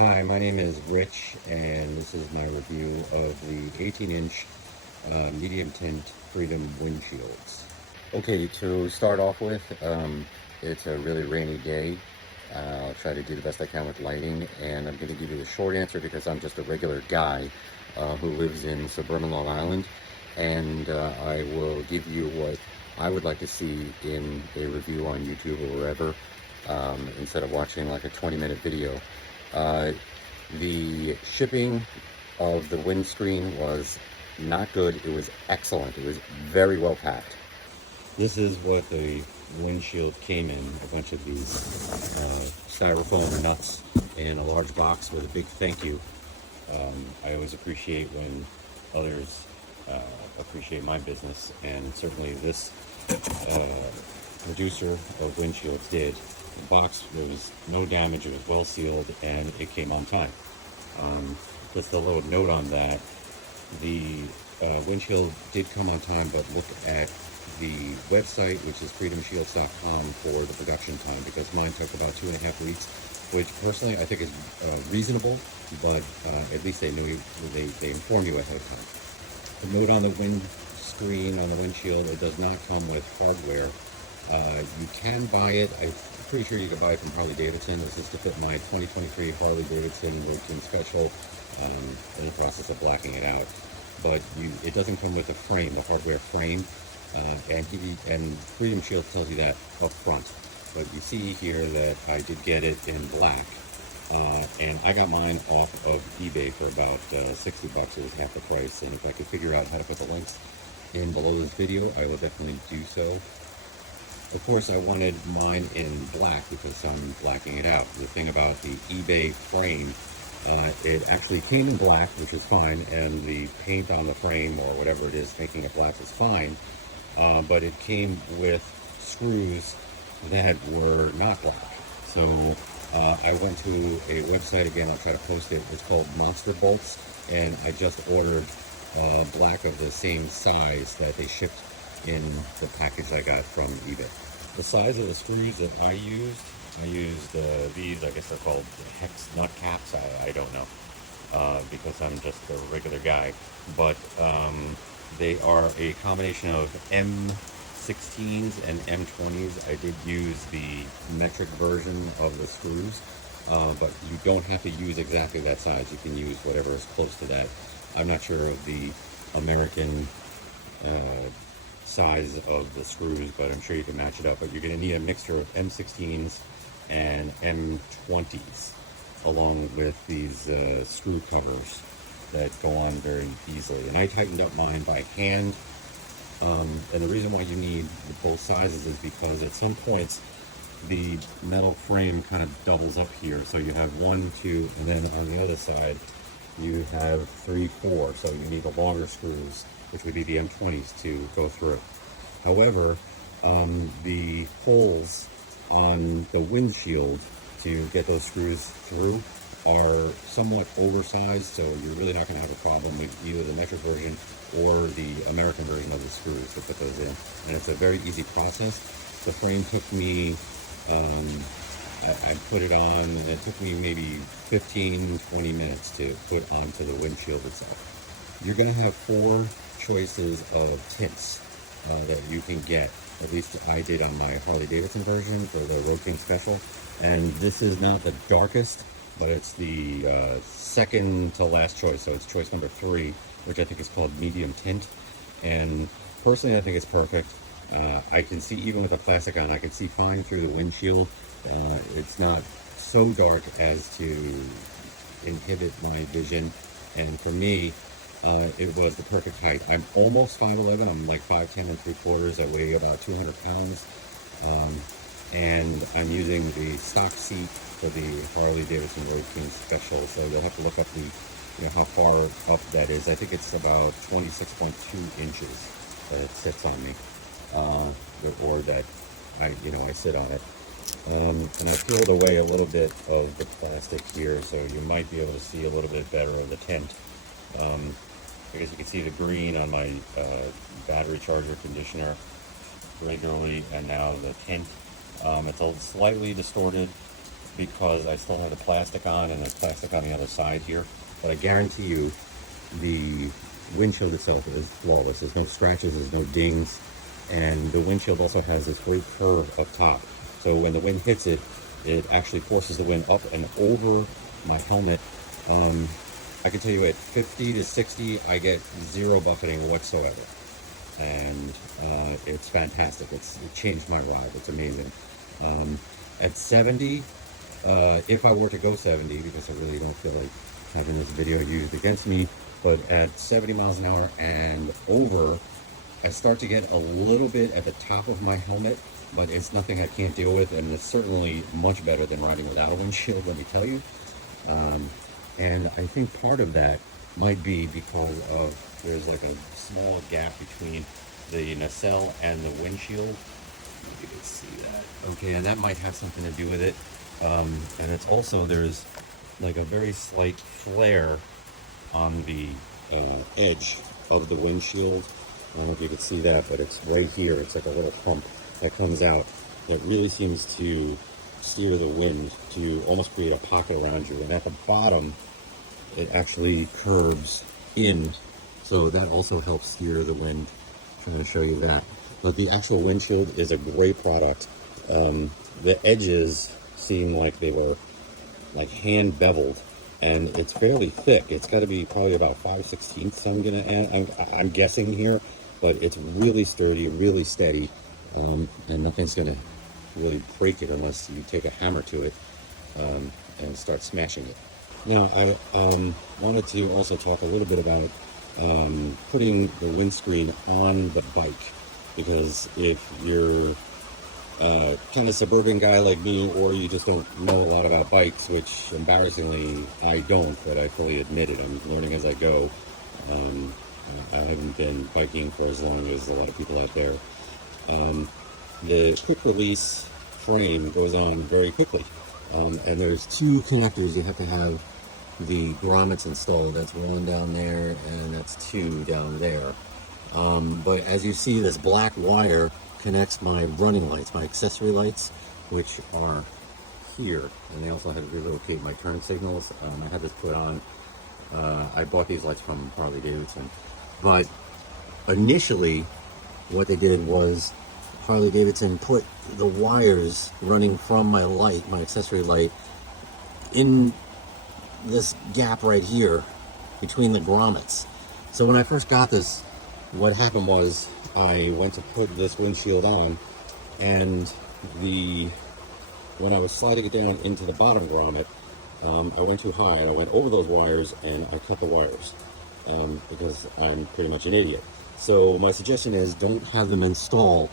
Hi, my name is Rich, and this is my review of the 18-inch medium tint Freedom windshields. Okay, to start off with, it's a really rainy day. I'll try to do the best I can with lighting, and I'm going to give you the short answer because I'm just a regular guy who lives in suburban Long Island, and I will give you what I would like to see in a review on YouTube or wherever, instead of watching like a 20-minute video. The shipping of the windscreen was not good. It was excellent. It was very well packed. This is what the windshield came in, a bunch of these styrofoam nuts in a large box with a big thank you. I always appreciate when others appreciate my business, and certainly this producer of windshields did. The box, there was no damage, it was well sealed, and it came on time. Just a little note on that, the windshield did come on time, but look at the website, which is freedomshields.com, for the production time, because mine took about 2.5 weeks, which personally I think is reasonable, but at least they knew, they informed you ahead of time. The note on the windscreen, on the windshield, it does not come with hardware. You can buy it. I'm pretty sure you can buy it from Harley-Davidson. This is to fit my 2023 Harley-Davidson Road King Special. In the process of blacking it out. But it doesn't come with a frame, the hardware frame. And Freedom Shield tells you that up front. But you see here that I did get it in black. And I got mine off of eBay for about 60 bucks. It was half the price. And if I could figure out how to put the links in below this video, I will definitely do so. Of course, I wanted mine in black because I'm blacking it out. The thing about the eBay frame, it actually came in black, which is fine, and the paint on the frame or whatever it is making it black is fine, but it came with screws that were not black. So I went to a website, again, I'll try to post it, it's called Monster Bolts, and I just ordered black of the same size that they shipped in the package I got from eBay. The size of the screws that I used these, I guess they're called hex nut caps, I don't know, because I'm just a regular guy, but they are a combination of M16s and M20s. I did use the metric version of the screws, but you don't have to use exactly that size. You can use whatever is close to that. I'm not sure of the American size of the screws, but I'm sure you can match it up. But you're going to need a mixture of M16s and M20s, along with these screw covers that go on very easily. And I tightened up mine by hand. And the reason why you need both sizes is because at some points the metal frame kind of doubles up here. So you have 1, 2, and then on the other side you have 3, 4. So you need the longer screws, which would be the M20s, to go through. However, the holes on the windshield to get those screws through are somewhat oversized, so you're really not going to have a problem with either the metric version or the American version of the screws to put those in. And it's a very easy process. The frame took me, I put it on, and it took me maybe 15-20 minutes to put onto the windshield itself. You're going to have 4 choices of tints that you can get. At least I did on my Harley-Davidson version for the Road King Special. And this is not the darkest, but it's the second to last choice. So it's choice number 3, which I think is called medium tint. And personally, I think it's perfect. I can see, even with the plastic on, I can see fine through the windshield. It's not so dark as to inhibit my vision. And for me, it was the perfect height. I'm almost 5'11". I'm like 5'10 3/4. I weigh about 200 pounds. And I'm using the stock seat for the Harley-Davidson Road King Special. So you'll have to look up how far up that is. I think it's about 26.2 inches that it sits on me, or that I sit on it. And I peeled away a little bit of the plastic here, so you might be able to see a little bit better of the tint. Because you can see the green on my battery charger conditioner regularly, and now the tint, it's a slightly distorted. because I still have the plastic on and the plastic on the other side here. But I guarantee you, the windshield itself is flawless. There's no scratches, there's no dings, and the windshield also has this great curve up top. So when the wind hits it, it actually forces the wind up and over my helmet. I can tell you at 50 to 60, I get zero buffeting whatsoever. And it's fantastic. It changed my ride. It's amazing. At 70, if I were to go 70, because I really don't feel like having this video used against me, but at 70 miles an hour and over, I start to get a little bit at the top of my helmet, but it's nothing I can't deal with, and it's certainly much better than riding without a windshield, let me tell you. And I think part of that might be because of there's like a small gap between the nacelle and the windshield. You can see that. Okay, and that might have something to do with it. And it's also, there's like a very slight flare on the edge of the windshield. I don't know if you can see that, but it's right here. It's like a little hump that comes out that really seems to steer the wind to almost create a pocket around you. And at the bottom, it actually curves in, so that also helps steer the wind. I'm trying to show you that. But the actual windshield is a great product. The edges seem like they were like hand beveled, and it's fairly thick. It's got to be probably about 5/16. I'm guessing here, but it's really sturdy, really steady, and nothing's going to really break it unless you take a hammer to it and start smashing it. Now, I wanted to also talk a little bit about putting the windscreen on the bike, because if you're kind of suburban guy like me, or you just don't know a lot about bikes, which embarrassingly I don't, but I fully admit it, I'm learning as I go. I haven't been biking for as long as a lot of people out there. The quick release frame goes on very quickly, and there's two connectors you have to have the grommets installed. That's one down there, and that's two down there. But as you see, this black wire connects my running lights, my accessory lights, which are here, and they also had to relocate my turn signals. I had this put on. I bought these lights from Harley Davidson, but initially what they did was Harley Davidson put the wires running from my light, my accessory light, in this gap right here between the grommets. So when I first got this, what happened was I went to put this windshield on, and when I was sliding it down into the bottom grommet, I went too high, and I went over those wires, and I cut the wires because I'm pretty much an idiot. So my suggestion is, don't have them install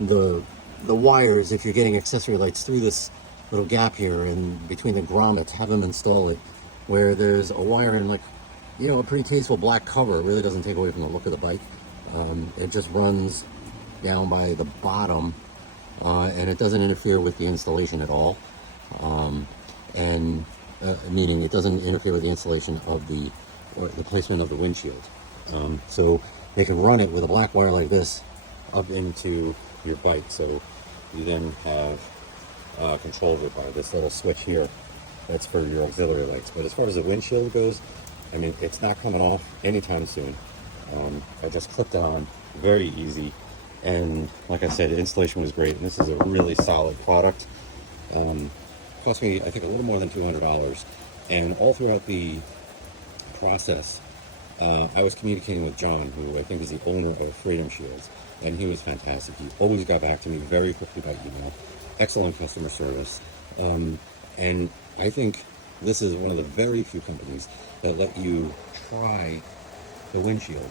the wires if you're getting accessory lights through this little gap here and between the grommets. Have them install it where there's a wire in, like, you know, a pretty tasteful black cover. It really doesn't take away from the look of the bike. It just runs down by the bottom, and it doesn't interfere with the installation at all. Meaning it doesn't interfere with the installation of the placement of the windshield. So they can run it with a black wire like this up into your bike. So you then have control of it by this little switch here. That's for your auxiliary lights. But as far as the windshield goes, I mean, it's not coming off anytime soon. I just clipped it on, very easy. And like I said, the installation was great. And this is a really solid product. Cost me, I think, a little more than $200. And all throughout the process, I was communicating with John, who I think is the owner of Freedom Shields. And he was fantastic. He always got back to me very quickly by email. Excellent customer service. And I think this is one of the very few companies that let you try the windshield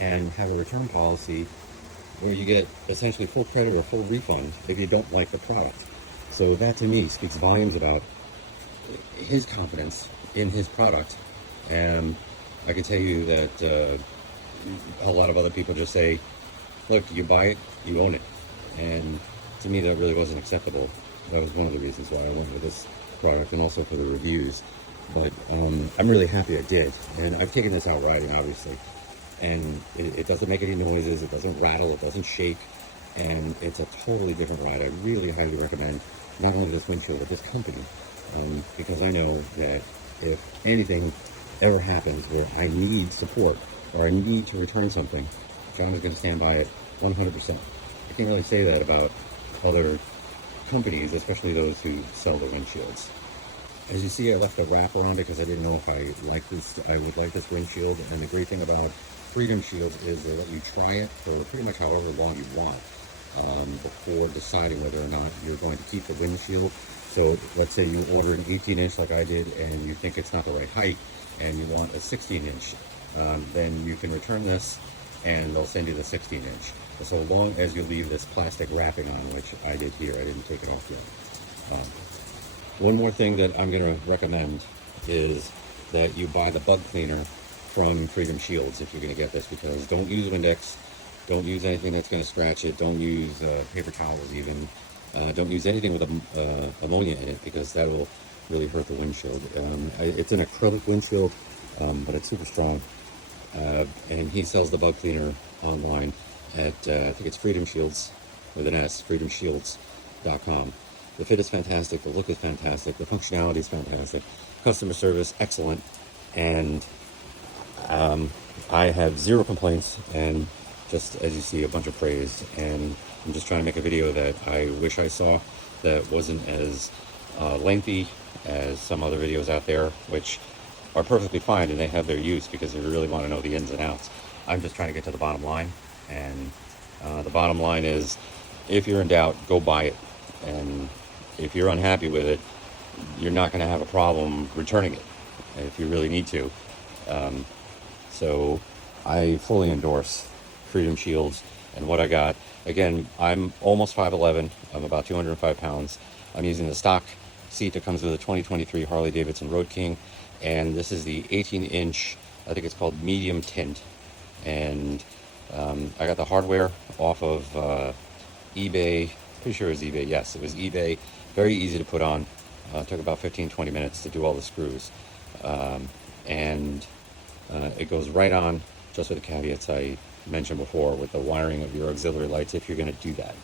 and have a return policy where you get essentially full credit or full refund if you don't like the product. So that, to me, speaks volumes about his confidence in his product. And I can tell you that a lot of other people just say, look, you buy it, you own it. And to me, that really wasn't acceptable. That was one of the reasons why I went with this product, and also for the reviews. But I'm really happy I did. And I've taken this out riding, obviously. And it doesn't make any noises, it doesn't rattle, it doesn't shake. And it's a totally different ride. I really highly recommend not only this windshield, but this company, because I know that if anything ever happens where I need support or I need to return something, John is going to stand by it 100%. I can't really say that about other companies, especially those who sell the windshields. As you see, I left a wrap around it because I didn't know if I would like this windshield. And the great thing about Freedom Shields is they let you try it for pretty much however long you want before deciding whether or not you're going to keep the windshield. So let's say you order an 18-inch like I did, and you think it's not the right height, and you want a 16-inch, then you can return this, and they'll send you the 16-inch. So long as you leave this plastic wrapping on, which I did here, I didn't take it off yet. One more thing that I'm going to recommend is that you buy the bug cleaner from Freedom Shields if you're going to get this, because don't use Windex, don't use anything that's going to scratch it, don't use paper towels even, don't use anything with ammonia in it, because that will really hurt the windshield. It's an acrylic windshield, but it's super strong, and he sells the bug cleaner online at, I think it's Freedom Shields with an S, freedomshields.com. The fit is fantastic, the look is fantastic, the functionality is fantastic, customer service excellent, and I have zero complaints, and just as you see, a bunch of praise. And I'm just trying to make a video that I wish I saw that wasn't as lengthy as some other videos out there, which are perfectly fine and they have their use because they really want to know the ins and outs. I'm just trying to get to the bottom line, and the bottom line is, if you're in doubt, go buy it. And if you're unhappy with it, you're not going to have a problem returning it if you really need to. So I fully endorse Freedom Shields and what I got. Again, I'm almost 5'11". I'm about 205 pounds. I'm using the stock seat that comes with a 2023 Harley Davidson Road King. And this is the 18-inch, I think it's called medium tint. And I got the hardware off of eBay. Pretty sure it was eBay. Yes, it was eBay. Very easy to put on. It took about 15-20 minutes to do all the screws. It goes right on, just with the caveats I mentioned before, with the wiring of your auxiliary lights, if you're going to do that.